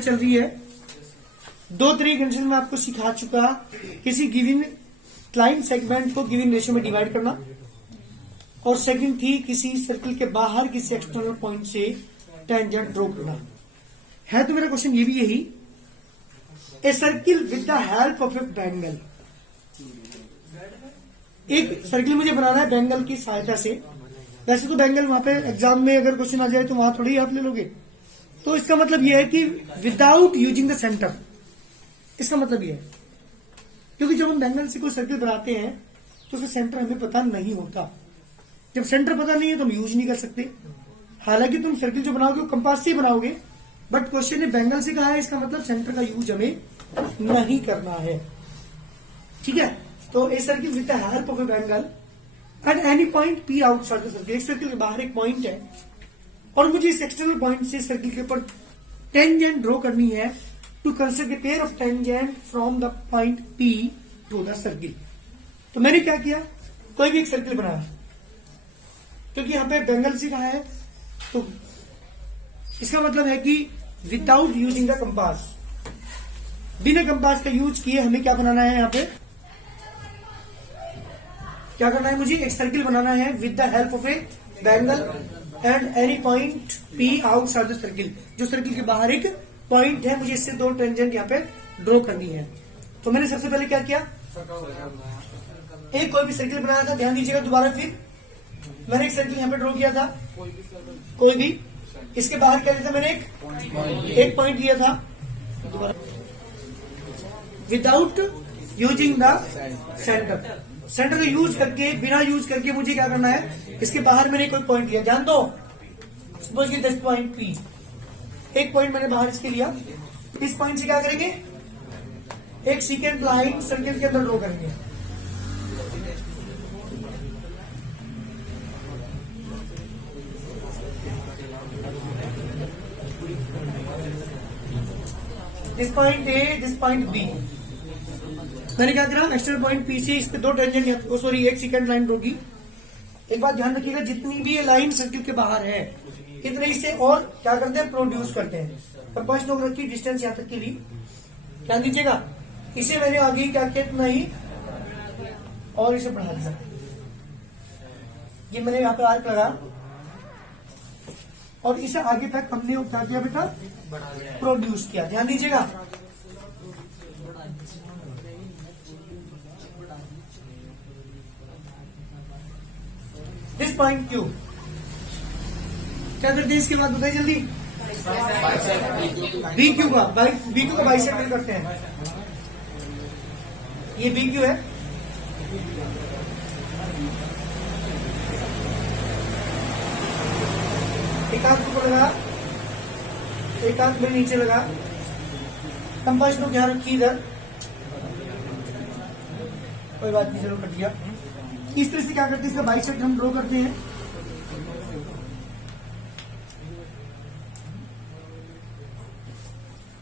चल रही है। 2 तरीके कंडीशन में आपको सिखा चुका, किसी गिवन लाइन सेगमेंट को गिवन रेशियो में डिवाइड करना, और सेकंड थी किसी सर्कल के बाहर किसी एक्सटर्नल पॉइंट से टेंजेंट ड्रॉ करना है। तो मेरा क्वेश्चन ये भी यही, a circle with the help of A bangle, एक सर्किल मुझे बनाना है बैंगल की सहायता से। वैसे तो बैंगल वहां पे एग्जाम में अगर क्वेश्चन आ जाए तो वहां थोड़ी आप ले लोगे, तो इसका मतलब यह है कि विदाउट यूजिंग द सेंटर, इसका मतलब यह है, क्योंकि जब हम बैंगल से कोई सर्किल बनाते हैं तो उसका सेंटर हमें पता नहीं होता। जब सेंटर पता नहीं है तो हम यूज नहीं कर सकते। हालांकि तुम सर्किल जो बनाओगे वो कंपास से बनाओगे, बट क्वेश्चन ने बैंगल से कहा है, इसका मतलब सेंटर का यूज हमें नहीं करना है। ठीक है, तो a circle with the help of A bangle at any point P outside the circle, एक सर्किल के बाहर एक पॉइंट है और मुझे इस एक्सटर्नल पॉइंट से सर्किल के ऊपर टेंजेंट ड्रॉ करनी है to construct a pair of tangent from the point P to the circle. तो मैंने क्या किया, कोई भी एक सर्किल बनाया, क्योंकि यहां पे बैंगल से कहा है, तो इसका मतलब है कि विदाउट यूजिंग द कंपास, बिना कंपास का यूज किए हमें क्या बनाना है, यहां पे क्या करना है, मुझे एक सर्किल बनाना है with the help of A bangle and any point P outside the circle, जो सर्किल के बाहर एक पॉइंट है, मुझे इससे 2 टेंजेंट यहां पे ड्रॉ करनी है। तो मैंने सबसे पहले क्या किया, एक कोई भी सर्किल बनाया था, ध्यान दीजिएगा दोबारा, फिर मैंने एक सर्किल यहां पे ड्रॉ किया था, कोई भी, इसके बाहर क्या लिया था, मैंने एक पॉइंट लिया था, without using the centre, centre का यूज करके, बिना यूज करके मुझे क्या करना है, इसके बाहर मैंने कोई पॉइंट लिया, ध्यान दो, सपोज दिस पॉइंट पी, एक पॉइंट मैंने बाहर इसके लिया, इस पॉइंट से क्या करेंगे, एक सीकेंड लाइन सर्किल के अंदर ड्रॉ करेंगे। This point A, this point B, मैंने क्या करा, एक्सटर्नल पॉइंट पी से इस पे 2 टेंजेंट, सॉरी एक सेकंड लाइन होगी। एक बात ध्यान रखिएगा, जितनी भी ये लाइन सर्किल के बाहर है, इतने इसे और क्या करते हैं, प्रोड्यूस करते हैं। कंपास लोग रखी डिस्टेंस यहां तक की भी ध्यान दीजिएगा, इसे मैंने आगे क्या किया, इतना ही और इसे बढ़ा दिया, ये मैंने यहाँ पे आर्क लगा और इसे आगे तक हमने क्या किया बेटा, प्रोड्यूस किया। ध्यान दीजिएगा, दिस पॉइंट क्यू क्या करते हैं, इसके बाद बताइए जल्दी, बी क्यू का, बी क्यू का बाइसेक्टर करते हैं, ये बी क्यू है, एक हाथ ऊपर लगा, एक हाथ में नीचे लगा, कंपास को ध्यान रखिए इधर, कोई बात नहीं, चलो कट गया। इस तरह से क्या करते हैं, इसका बाइसेक्टर हम ड्रॉ करते हैं।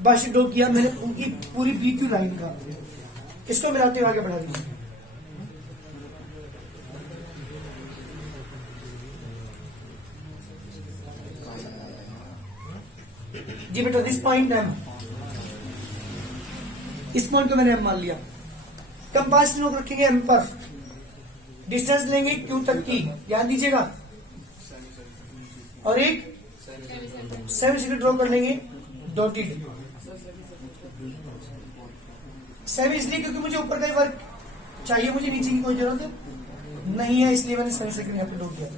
बाइसेक्टर ड्रॉ किया मैंने पूरी बी क्यू लाइन का, इसको मिलाते हुए आगे बढ़ा दीजिए। जी बेटा, दिस पॉइंट एम, इस पॉइंट को मैंने एम मान लिया। कंपास लोग रखेंगे एम पर, डिस्टेंस लेंगे क्यू तक की, ध्यान दीजिएगा, और एक 7 सेकंड ड्रॉ कर लेंगे डॉटेड। 7 इसलिए क्योंकि मुझे ऊपर का ही वर्क चाहिए, मुझे नीचे की कोई जरूरत नहीं है, इसलिए मैंने 7 सेकंड यहाँ पे ड्रॉ किया।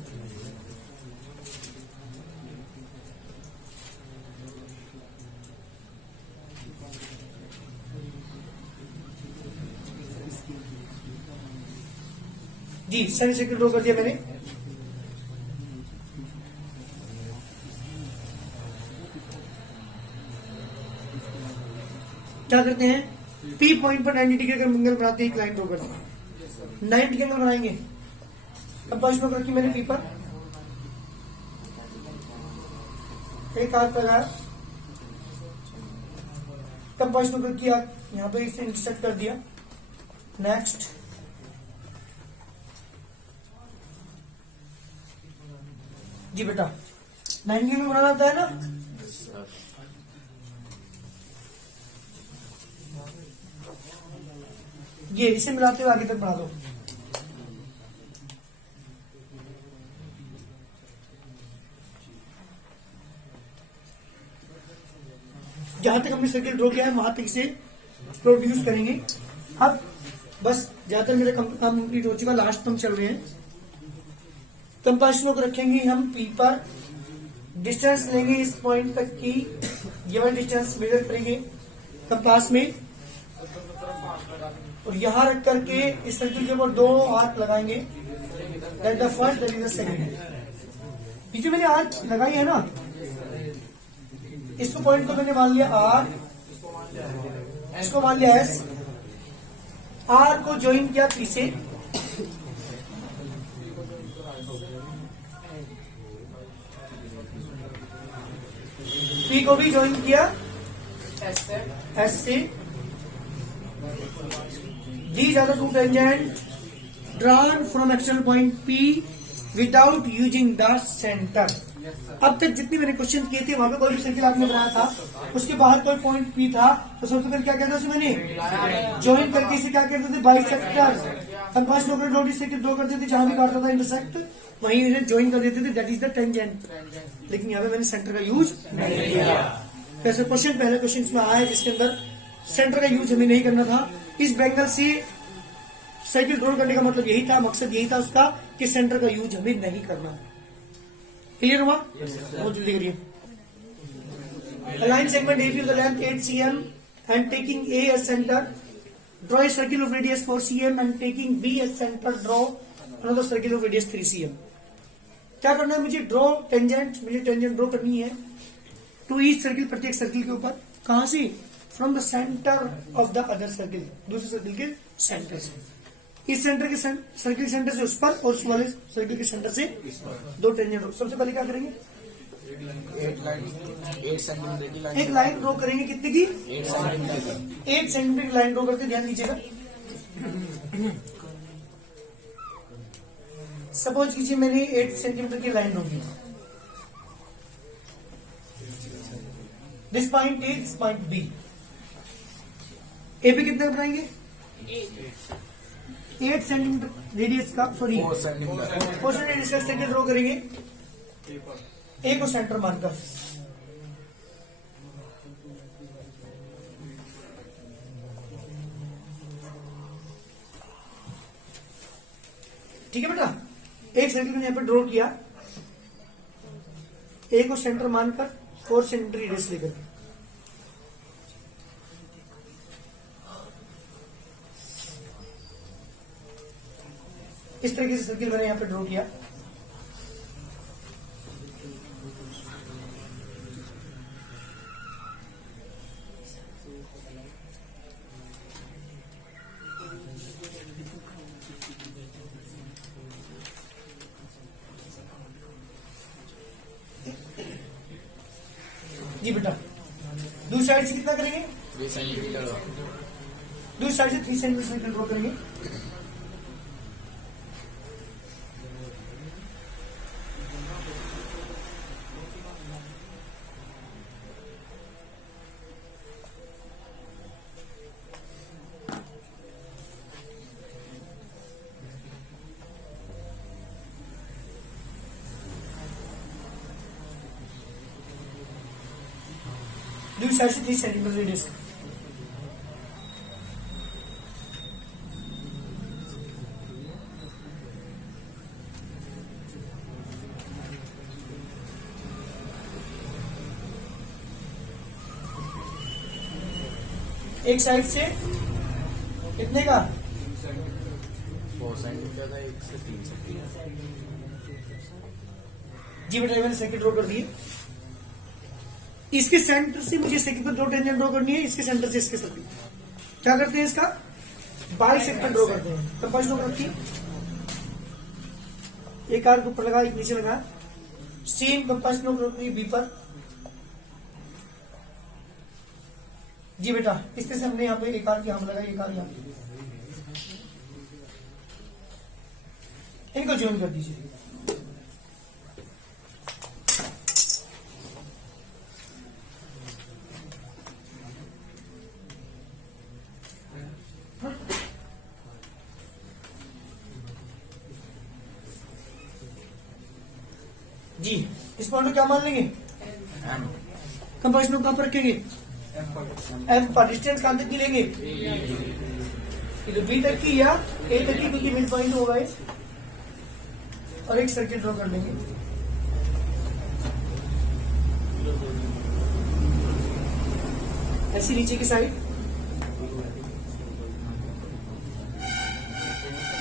जी 7 सेकंड ड्रॉ कर दिया मैंने। क्या करते हैं, पी पॉइंट पर 90 डिग्री का एंगल बनाते हैं, एक लाइन ड्रॉ करते हैं, 90 डिग्री एंगल बनाएंगे। अब पांच में रखी मैंने पी पर, एक हाथ पर लगाया, कंपास में किया, यहाँ पे इसे इंस्ट्रक्ट कर दिया। नेक्स्ट जी बेटा 90 में बनाना होता है ना, ये इसे मिलाते हुए आगे तक बढ़ा दो। जहां तक हमने सर्किल ड्रॉ किया है वहां तक इसे प्रोड्यूस करेंगे। अब बस ज्यादातर मेरा कंप्लीट हो चुका, लास्ट तक चल रहे हैं। कंपास को रखेंगे हम पी पर, डिस्टेंस लेंगे इस पॉइंट तक की, ये वाला डिस्टेंस मेजर करेंगे कंपास में, और यहां रख करके इस सर्किल के ऊपर 2 आर्क लगाएंगे। That the first, that is the second. ये जो मैंने आर्क लगाई है ना, इसको पॉइंट को मैंने मान लिया आर, इसको मान लिया एस, आर को ज्वाइन किया पी से, पी को भी ज्वाइन किया एस से। These are the 2 tangent drawn from external point P without using the centre. अब तक जितनी मैंने क्वेश्चन किए थे वहां पे कोई भी सर्किल आपने बनाया था, उसके बाहर कोई पॉइंट पी था, तो सबसे पहले क्या कहता था मैंने ज्वाइन करके इसे क्या कहते थे बाइसेक्टर। कंपास लोकल रोटी सर्किल ड्रॉ करते थे, जहां भी काटता था इंटरसेक्ट वहीं इन्हें ज्वाइन कर देते थे, दैट इज द टेंजेंट। लेकिन यहाँ पे मैंने सेंटर का यूज नहीं किया। कैसे क्वेश्चन पहले क्वेश्चन में आया जिसके अंदर सेंटर का यूज हमें नहीं करना था। इस बैंगल से सर्किल ड्रॉ करने का मतलब यही था, मकसद यही था उसका कि सेंटर का यूज हमें नहीं करना। क्लियर हुआ? बहुत जल्दी करिए। Align segment AB with the length 8 cm and taking A as center, draw a circle of radius 4 cm and taking B as center, draw another circle of radius 3 cm. क्या करना है मुझे? ड्रॉ टेंजेंट, मुझे tangent draw करनी है to each circle, प्रत्येक circle के ऊपर। कहां से? From the centre of the other circle, दूसरे सर्किल के सेंटर से। इस सेंटर के सर्किल सेंटर से उस पर और उस वाले सर्किल के सेंटर से 2 टेंजेंट। सबसे पहले क्या करेंगे? 8 सेंटीमीटर की लाइन, एक लाइन ड्रॉ करेंगे। कितने की? 8 सेंटीमीटर की लाइन ड्रॉ करके ध्यान दीजिएगा। सपोज कीजिए मैंने 8 सेंटीमीटर की लाइन ड्रॉ की। This point A, this point B. A पे कितना बनाएंगे? 8 सेंटीमीटर रेडियस का, सॉरी 4 सेंटीमीटर। 4 सेंटीमीटर रेडियस का सर्किल ड्रॉ करेंगे, ए को सेंटर मानकर। ठीक है बेटा, एक सर्किल मैंने यहां पर ड्रॉ किया, ए को सेंटर मानकर 4 सेंटीमीटर रेडियस लेकर के। इस तरीके से सर्किल मैंने यहां पे ड्रॉ किया। जी बेटा, दूसरी साइड से कितना करेंगे? 3 सेंटीमीटर। दूसरी साइड से 3 सेंटीमीटर सर्किल ड्रॉ करेंगे। दूसरी साइड से 3 सेंटीमीटर रेडियस। एक साइड से कितने का? 4 सेंटीमीटर का, 1 से 3 सेंटीमीटर। जी बेटा, मैंने सर्किल ड्रॉ कर दिए। इसके सेंटर से मुझे सर्किल पर 2 टेंजेंट ड्रॉ करनी है, इसके सेंटर से इसके सर्किल। क्या करते हैं? इसका बाइसेक्टर ड्रॉ करते हैं। कंपास ड्रॉ करती है, एक आर्क ऊपर लगा, एक नीचे लगा। सेम कंपास ड्रॉ करती है बी पर। जी बेटा, इसके से हमने यहाँ पे एक आर्क यहाँ लगा, एक आर्क यहाँ। इनको ज्वाइन कर दीजिए। जी, इस पॉइंट को क्या मान लेंगे? एम कंपास को कहां पर रखेंगे? एम पर। डिस्टेंस कहां तक की लेंगे? बी तक की या ए तक की, क्योंकि मिड पॉइंट होगा ये। और एक सर्किल ड्रॉ कर लेंगे। ऐसी नीचे की साइड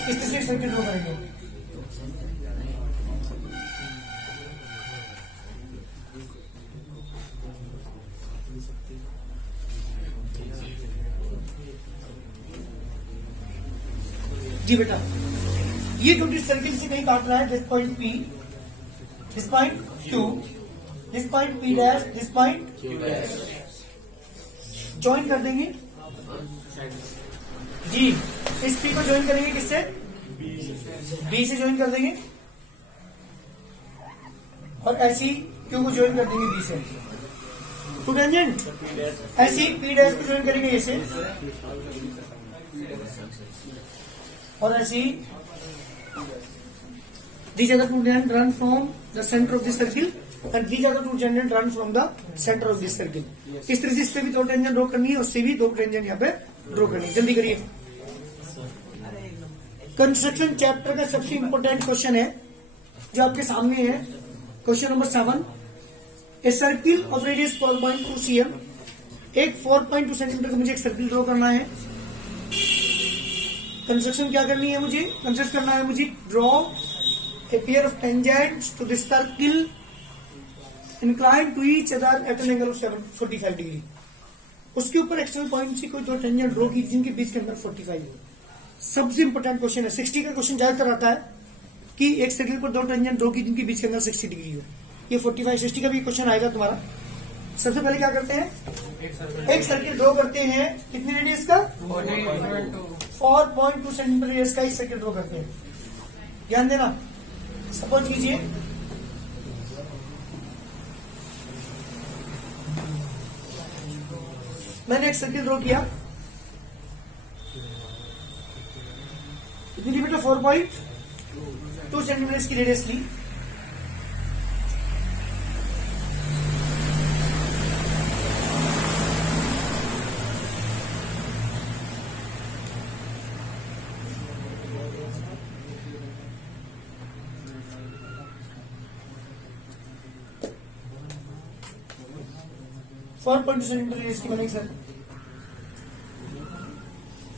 इस तरह से एक सर्किल ड्रॉ करेंगे। जी बेटा, ये टोटल सर्किल से कहीं काट रहा है। This point P, this point Q, this point P dash, this point Q dash join कर देंगे। जी, इस पी को ज्वाइन करेंगे किससे? बी से ज्वाइन कर देंगे। और ऐसी क्यू को ज्वाइन कर देंगे बी से। Two tangent. ऐसी पी डैश को ज्वाइन करेंगे ए से। और ऐसी these are the two tangents run from the center of this circle and these are the two tangents run from the center of this circle. इस तरह से इस पे भी दो टेंजेंट ड्रॉ करनी है, उससे भी दो टेंजेंट यहाँ पे ड्रॉ करनी है। जल्दी करिए। कंस्ट्रक्शन चैप्टर का सबसे इंपॉर्टेंट क्वेश्चन है जो आपके सामने है। Question number 7। A circle of radius 4.2 cm, एक 4.2 सेंटीमीटर का मुझे एक सर्किल ड्रॉ करना है। कंस्ट्रक्शन क्या करनी है मुझे? कंस्ट्रक्ट करना है मुझे। Draw a pair of tangents to this circle inclined to each other at an angle of 45 degree. उसके ऊपर एक्सटर्नल पॉइंट से कोई दो टेंजेंट ड्रॉ की जिनके बीच के अंदर 45 है। सबसे इंपॉर्टेंट क्वेश्चन है। 60 का क्वेश्चन ज्यादातर आता है कि एक सर्किल पर दो टेंजेंट ड्रॉ की जिनके बीच के अंदर 60 डिग्री हो। ये 45 60 का भी क्वेश्चन आएगा तुम्हारा। सबसे पहले क्या करते हैं? एक सर्किल ड्रॉ करते हैं। कितनी रेडियस का? 4.2 सेंटीमीटर रेडियस का एक सर्किल ड्रॉ करते हैं। ध्यान देना। सपोज कीजिए मैंने एक सर्किल ड्रॉ किया। कितनी मीटर? 4.2 सेंटीमीटर की रेडियस ली। सेंटीमीटर रेडियस की मैंने एक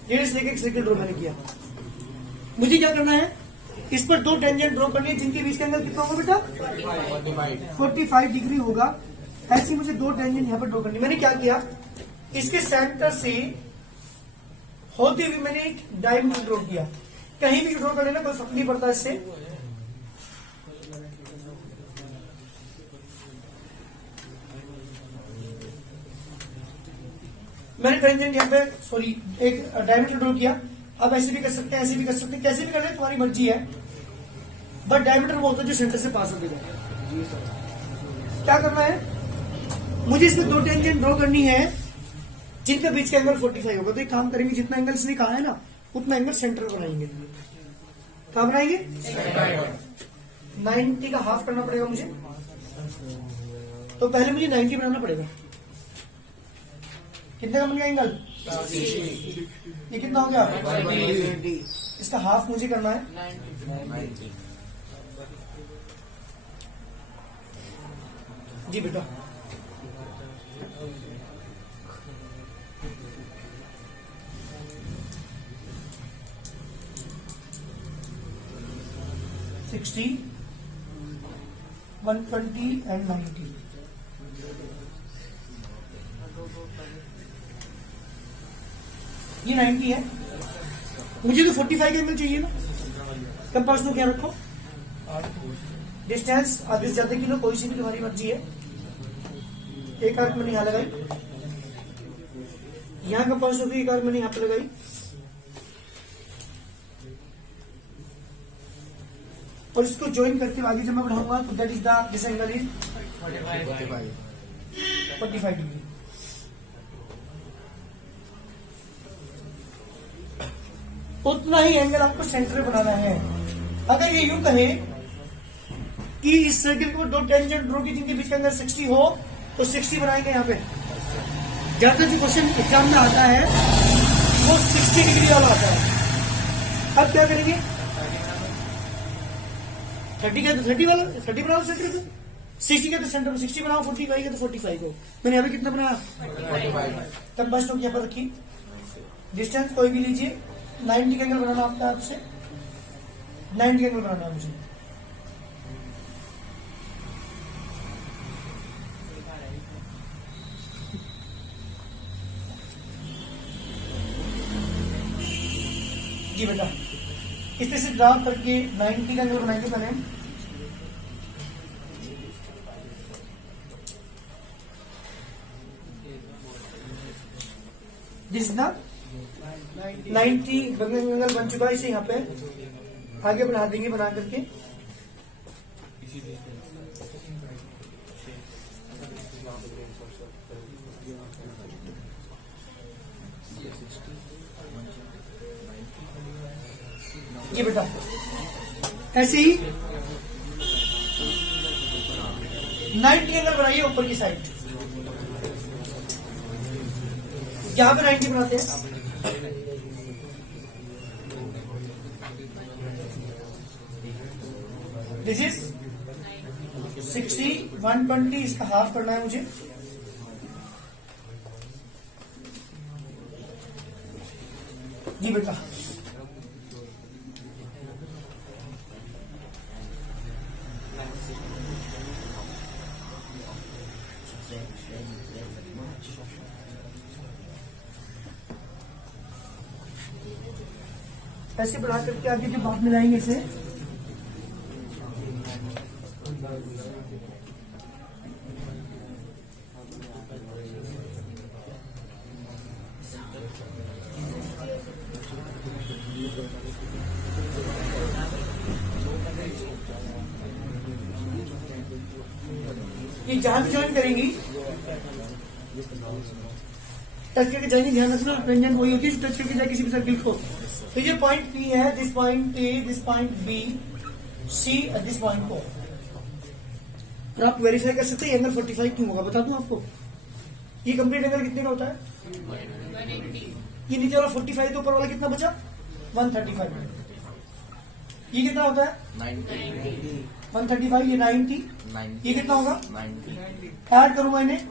रेडियस लेके एक सर्किल ड्रॉ मैंने किया। मुझे क्या करना है? इस पर दो टेंजेंट ड्रॉ करनी है जिनके बीच के अंदर कितना होगा बेटा? 45 डिग्री होगा। ऐसी मुझे दो टेंजेंट यहाँ पर ड्रॉ करनी। मैंने क्या किया? इसके सेंटर से होते हुए मैंने एक डायमीटर ड्रॉ किया। कहीं भी ड्रॉ कर लेना, कोई फर्क नहीं पड़ता इससे। मैंने टेंजेंट यहाँ पे एक डायमीटर ड्रॉ किया। आप ऐसे भी कर सकते हैं, ऐसे भी कर सकते हैं, कैसे भी कर ले, तुम्हारी मर्जी है। बट डायमीटर वो होता है जो सेंटर से पास होते जाए। क्या करना है? मुझे इसमें दो टेंजेंट ड्रॉ करनी है जिनके बीच का एंगल 45 होगा। तो एक काम करेंगे, जितना एंगल इसने कहा है ना उतना एंगल सेंटर बनाएंगे। क्या बनाएंगे? 90 का हाफ करना पड़ेगा मुझे। तो पहले मुझे 90 बनाना पड़ेगा। कितने का बन गया एंगल? ये कितना हो गया? इसका हाफ मुझे करना है। जी बेटा, $60, $120 and $90। ये 90 है। मुझे तो 45 का एंगल चाहिए ना। कंपास को क्या रखो? डिस्टेंस आधे से ज्यादा किलो, कोई सी भी तुम्हारी मर्जी है। एक आर्क मैंने यहाँ लगाई, यहाँ कंपास को एक आर्क मैंने यहाँ पे लगाई। और इसको ज्वाइन करते हुए आगे जब मैं बढ़ाऊंगा तो that is the this angle is 45 degree. उतना ही एंगल आपको सेंटर में बनाना है। अगर ये यूं कहे कि इस सर्किल को दो टेंजेंट ड्रॉ की जिनके बीच के अंदर 60 हो तो 60 बनाएंगे यहाँ पे। ज्यादातर जो क्वेश्चन एग्जाम में आता है वो 60 डिग्री वाला आता है। अब क्या करेंगे, 30 का तो 30 वाला 30 बनाओ सेंटर को, 60 का तो सेंटर में 60 बनाओ, 45 का तो 45 को। मैंने यहाँ पे कितना बनाया, तब बस स्टॉक यहाँ पर रखी, डिस्टेंस कोई भी लीजिए, 90 का एंगल बनाना आपका, आपसे 90 का एंगल बनाना है मुझे। जी बेटा, इस तरह से ड्रा करके 90 का एंगल बनाएंगे पहले हम। दिस इज 90 एंगल बन चुका है, इसे यहाँ पे आगे बना देंगे, बना करके ये बेटा ऐसे ही 90 एंगल बनाइए ऊपर की साइड। यहां पे 90 बनाते हैं, दिस इज 60, 120, इसका हाफ करना है मुझे। जी बेटा, ऐसे बढ़ा करके आगे जो बात मिलाएंगे इसे, ये जहां भी ज्वाइन करेंगी टच करके जाएंगे, ध्यान रखना टेंजेंट वही होती है टच करके जाए किसी भी सर्किल को। तो ये पॉइंट पी है, this point A, this point B, C, this point को। और आप वेरीफाई कर सकते हैं एंगल 45 क्यों होगा, बता दूं आपको। ये कंप्लीट एंगल कितने का होता है, 180। ये नीचे वाला 45 तो ऊपर वाला कितना बचा, 135। ये कितना होता है 90, 135, ये 90, ये कितना होगा 90, ऐड करूंगा इन्हें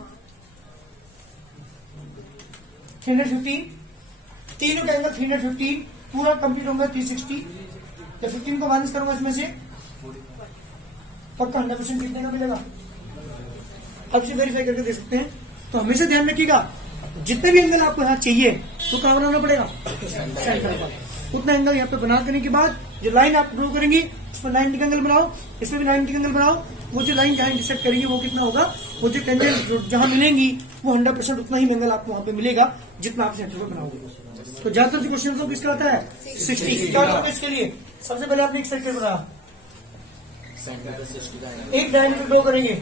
315, तीनों का एंगल 315 पूरा कंप्लीट होगा 360। जब 15 को माइनस करूंगा इसमें से पक्का 100% कितने का मिलेगा, अब से वेरीफाई करके दे सकते हैं। तो हमेशा ध्यान रखिएगा जितने भी एंगल आपको यहाँ चाहिए तो कहाँ बनाना पड़ेगा, सेंटर पर। उतना एंगल यहाँ पे बना करने के बाद जो लाइन आप ड्रॉ करेंगी इसमें 90 का एंगल बनाओ, इसमें भी 90 का एंगल बनाओ। वो जो लाइन जहां इंटरसेक्ट करेंगे वो कितना होगा, वो जो टेंजेंट जहां मिलेंगी वो 100% उतना ही एंगल आपको वहां पे मिलेगा जितना आप सेंटर पर बनाओगे। तो ज्यादातर जो क्वेश्चन को किसका आता है 60। क्या करोगे इसके लिए, सबसे पहले आपने एक सर्किल बनाया, सेंटर पे 60 का है, एक डायमीटर ड्रॉ करेंगे,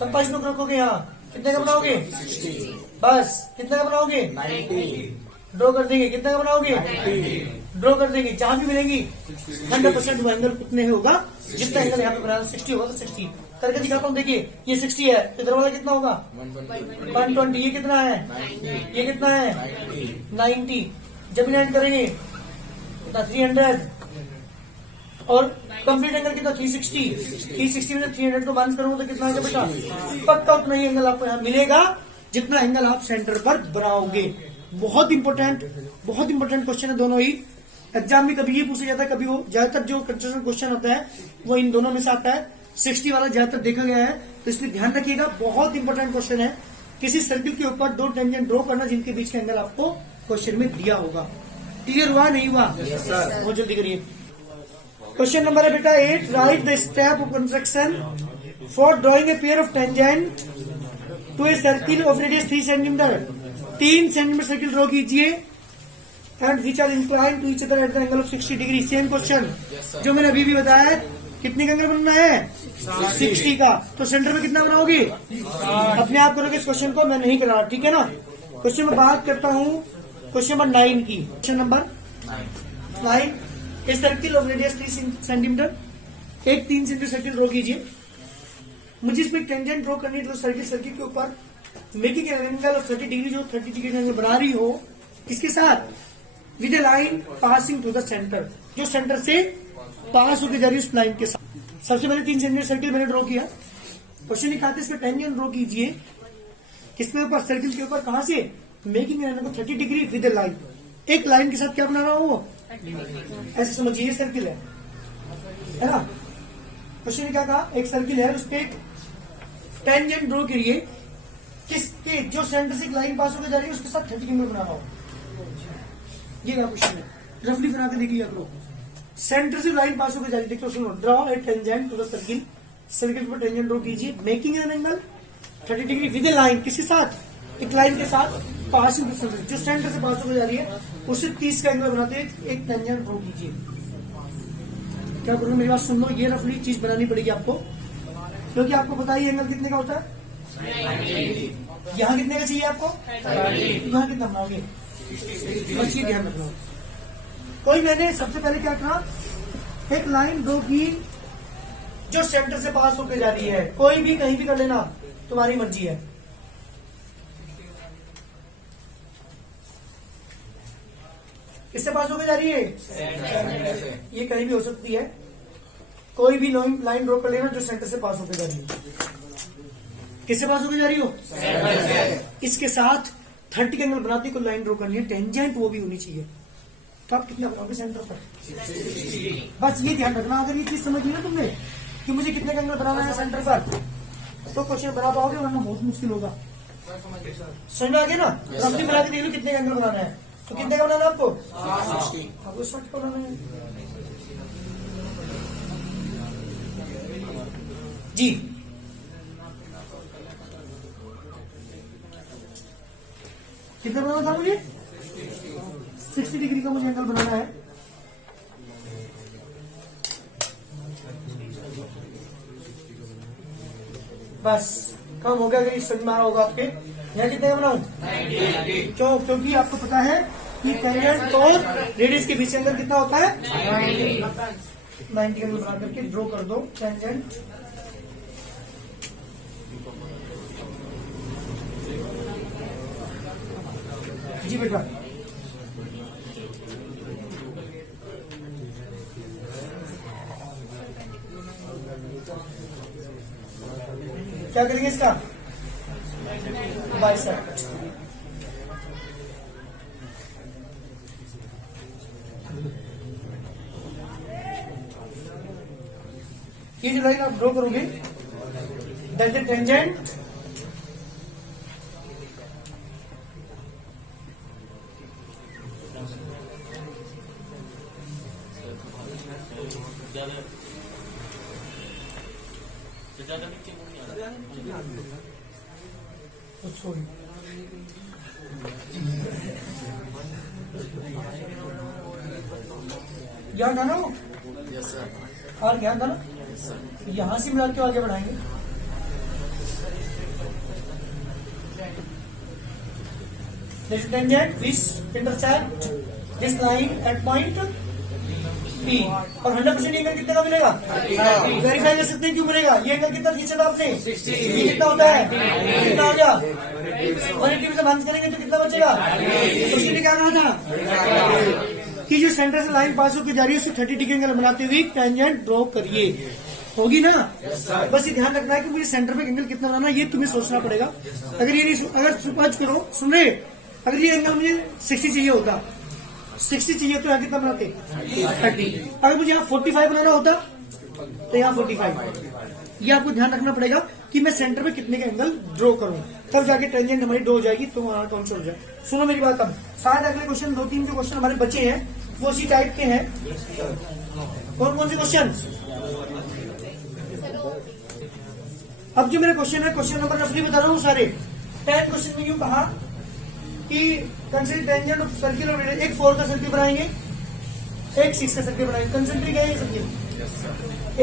तब 5 लोग रखोगे यहाँ, कितने का बनाओगे 60, बस, कितने का बनाओगे 90, ड्रॉ कर देंगे, कितने का बनाओगे ड्रॉ कर देंगे। जहां भी मिलेंगी 100% वो एंगल कितने होगा, जितना एंगल यहाँ पे बनाना 60 होगा तो 60 करके दिखाता हूँ। देखिए ये 60 है, इधर वाला कितना होगा 120, ये कितना है 90, ये कितना है 90, जब इन्हें ऐड करेंगे कितना 300 और कंप्लीट एंगल कितना 360 में 300 को माइनस करूंगा तो कितना आएगा बेटा, पक्का उतना ही एंगल आपको यहाँ मिलेगा जितना एंगल आप सेंटर पर बनाओगे। बहुत इंपॉर्टेंट क्वेश्चन है दोनों ही। एग्जाम में कभी ये पूछा जाता है, कभी वो, ज्यादातर जो कंस्ट्रक्शन क्वेश्चन होता है वो इन दोनों में से आता है। 60 वाला ज्यादातर देखा गया है, तो इसलिए ध्यान रखिएगा, बहुत इंपॉर्टेंट क्वेश्चन है। किसी सर्किल के ऊपर दो टेंजेंट ड्रॉ करना जिनके बीच का एंगल आपको क्वेश्चन में दिया होगा। क्लियर हुआ नहीं हुआ, बहुत जल्दी करिए। क्वेश्चन नंबर है बेटा 8, write the step of construction for drawing a pair of tangent to a circle of radius 3 centimetre. 3 centimetre circle draw कीजिए and which are incline to each other at the angle of 60 degree. Same question जो मैंने अभी भी बताया है, कितने का angle बनना है 60 का। तो सेंटर में कितना बनाओगे, अपने आप करोगे इस क्वेश्चन को, मैं नहीं करा, ठीक है ना। क्वेश्चन में बात करता हूँ क्वेश्चन नंबर 9 की। Question number 9, A circle of radius 3 centimetre एक 3 सेंटीमीटर सर्किल ड्रॉ कीजिए। मुझे इसमें टेंजेंट ड्रॉ करनी है तो सर्किल के ऊपर making an angle of 30 degree, जो 30 डिग्री एंगल बना रही हो, इसके साथ with a line passing through the centre, जो सेंटर से पास होकर जा रही है उस लाइन के साथ। सबसे पहले 3 सेंटीमीटर सर्किल मैंने ड्रॉ किया। क्वेश्चन ये कहते हैं इसका टेंजेंट ड्रॉ कीजिए किसके ऊपर, सर्किल के ऊपर। कहां से? Making an angle of 30 degree with a line. एक लाइन के साथ क्या बना रहा हूं वो, ऐसे समझिए, ये सर्किल है ना। क्वेश्चन ने क्या कहा, एक सर्किल है, उस पर टेंजेंट ड्रॉ करिए किसके, जो सेंटर से एक लाइन पास होकर जा रही है उसके साथ 30 एंगल बना रहा हूं। ये क्या क्वेश्चन है, रफली बना के देख लिया करो। सेंटर से लाइन पास होकर जा रही है, देखो सुनो, draw a tangent to the circle, circle पर टेंजेंट ड्रॉ कीजिए, making an angle 30 degree with a line, किसके साथ, एक लाइन के साथ पासिंग टू सेंटर, जो सेंटर से पास होकर जा रही है उससे 30 का एंगल बनाते हैं, एक टेंजेंट ड्रॉ कीजिए। क्या करूँ, मेरी बात सुन लो, ये रफली चीज बनानी पड़ेगी आपको, क्योंकि आपको पता ही एंगल कितने का होता है। यहाँ कितने का चाहिए आपको, यहाँ कितना बनाओगे, बस ये ध्यान रखना। कोई मैंने सबसे पहले क्या कहा, एक लाइन ड्रॉ की जो सेंटर से पास होकर जा रही है, कोई भी कहीं भी कर लेना, तुम्हारी मर्जी है। किससे पास होकर जा रही है, ये कहीं भी हो सकती है, कोई भी लाइन ड्रॉ कर लेना जो सेंटर से पास होकर जा रही है। किससे पास होकर जा रही हो, इसके साथ 30 का एंगल बनाती को लाइन ड्रॉ करनी है, टेंजेंट वो भी होनी चाहिए। तो आप कितना बनाओगे सेंटर पर, बस ये ध्यान रखना। अगर ये चीज समझ ली ना तुमने कि मुझे कितने का एंगल बनाना है सेंटर पर, तो क्वेश्चन बना पाओगे, वरना बहुत मुश्किल होगा। समझ में आ गया ना, रफली बना के देख लो कितने का एंगल बनाना है। तो कितने का बनाना है आपको, आपको 60 का बनाना है जी। कितना बनाना था मुझे, 60 डिग्री का मुझे एंगल बनाना है। बस काम हो गया। अगर इस समझ में आ रहा होगा आपके, यहाँ कितने का बनाऊं, क्योंकि आपको पता है कि टेंजेंट और रेडियस के बीच एंगल कितना होता है, 90 एंगल बना करके ड्रॉ कर दो टेंजेंट। जी बेटा, क्या करेंगे इसका, बाइसेप्ट। ये जो लाइन आप ड्रॉ करोगे, दैट इज टेंजेंट यहाँ था ना वो, यस सर, और क्या था ना, यस सर। यहाँ से मिला के आगे बढ़ाएंगे। This tangent which intersect this line at point P, और 100% एंगल कितने का मिलेगा, वेरीफाई कर सकते हैं क्यों मिलेगा। ये एंगल कितना खींचा था आपने, 60। ये कितना होता है, कितना आ गया, 180 से माइनस करेंगे तो कितना बचेगा। तो उसने क्या कहा था कि जो सेंटर से लाइन पास होकर जा रही है उससे 30 डिग्री एंगल बनाते हुए टेंजेंट ड्रॉ करिए, होगी ना। बस ये ध्यान रखना है कि मुझे सेंटर पे एंगल कितना बनाना, ये तुम्हें सोचना पड़ेगा। अगर ये नहीं, अगर समझ करो, सुन रहे, अगर ये एंगल मुझे 60 चाहिए होता, 60 चाहिए तो यहाँ कितना बनाते, 30। अगर मुझे यहाँ 45 बनाना होता तो यहाँ 45। ये आपको ध्यान रखना पड़ेगा कि मैं सेंटर में कितने का एंगल ड्रॉ करूं, तब जाके टेंजेंट हमारी ड्रॉ हो जाएगी, तो हमारा कौन-सा हो जाए। सुनो मेरी बात, अब शायद अगले क्वेश्चन 2-3 जो क्वेश्चन हमारे बचे हैं वो उसी टाइप के हैं। कौन कौन से क्वेश्चन, अब जो मेरा क्वेश्चन है, क्वेश्चन नंबर रफली बता रहा हूँ सारे। 10 क्वेश्चन में यूं कहा कि कंसिडर टेंजेंट ऑफ सर्किल और रेडियस, एक 4 का सर्किल बनाएंगे, एक 6 का सर्किल बनाएंगे। कंसेंट्रिक है ये सर्किल,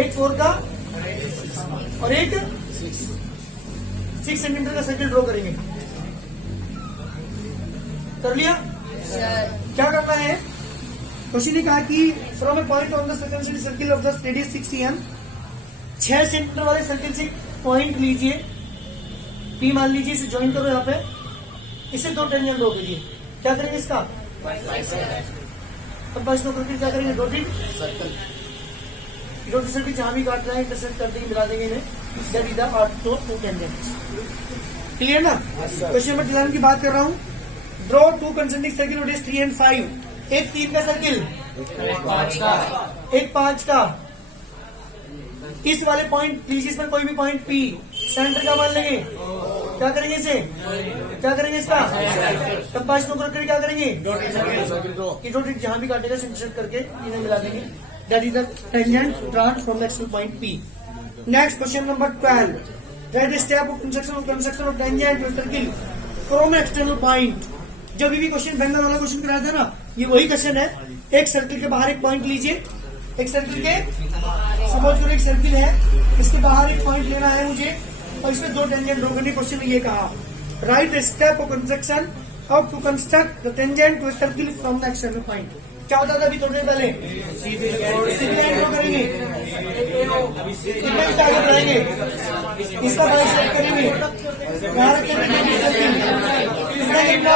एक 4 का और एक 6 सेंटीमीटर का सर्किल ड्रॉ करेंगे। कर लिया, क्या करना है, क्वेश्चन ने कहा कि from A point on the circle of the radius 6 cm 6 centimetre वाले सर्किल से पॉइंट लीजिए, पी मान लीजिए, इसे ज्वाइन करो यहाँ पे, इसे 2 टेंजेंट ड्रॉ कीजिए। क्या करेंगे इसका? अब बस तो करके क्या करेंगे? डॉटेड सर्कल सर्किल जहां भी काट रहा है इंटरसेक्ट कर देंगे, मिला देंगे इन्हें। That is the two tangents. Clear ना? क्वेश्चन नंबर 11 की बात कर रहा हूँ। Draw 2 concentric circle of 3 and 5। एक 3 का सर्किल, एक 5 का। इस वाले पॉइंट लीजिए, इसमें कोई भी पॉइंट पी, सेंटर का मान लेंगे। क्या करेंगे इसे? क्या करेंगे इसका? तब 5 नंबर करके क्या करेंगे? सर्कल को कि डॉटेड जहां भी काटेगा इंटरसेक्ट करके इन्हें मिला देंगे। That is the tangent drawn from the actual point P. Next question number 12। Write the step of construction of tangent to circle from external point. जब भी क्वेश्चन बैंगल वाला क्वेश्चन कराया था ना, ये वही क्वेश्चन है। एक सर्किल के बाहर एक पॉइंट लीजिए, एक सर्किल के, सपोज करो एक सर्किल है, इसके बाहर एक पॉइंट लेना है मुझे और इसमें 2 टेंजेंट ड्रॉ करने। क्वेश्चन में ये कहा, write the step of construction how to construct the tangent to circle from the external point. क्या होता था अभी थोड़ी देर पहले? सीधी लाइन ड्रॉ करेंगे, कितने से आगे बढ़ाएंगे, इसका बाय सेट करेंगे, यहाँ रखेंगे सर्किल, कितना कितना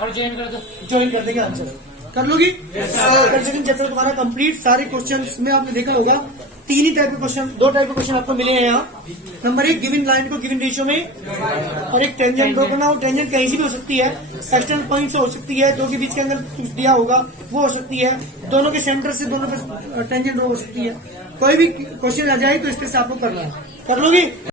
और ज्वाइन कर दो। ज्वाइन कर देंगे। आंसर कर लोगी? सेकंड चैप्टर तुम्हारा कंप्लीट। सारे क्वेश्चंस में आपने देखा होगा 3 ही टाइप के क्वेश्चन, 2 टाइप के क्वेश्चन आपको मिले हैं यहाँ। नंबर 1 गिवन लाइन को गिवन रेशियो में, और एक टेंजेंट ड्रॉ करना हो। टेंजेंट कहीं से भी हो सकती है, एक्सटर्नल पॉइंट से हो सकती है, 2 के बीच के अंदर कुछ दिया होगा वो हो सकती है, दोनों के सेंटर से दोनों पे टेंजेंट ड्रॉ हो सकती है। कोई भी क्वेश्चन आ जाए तो इस तरह से आपको करना है। कर लोगी?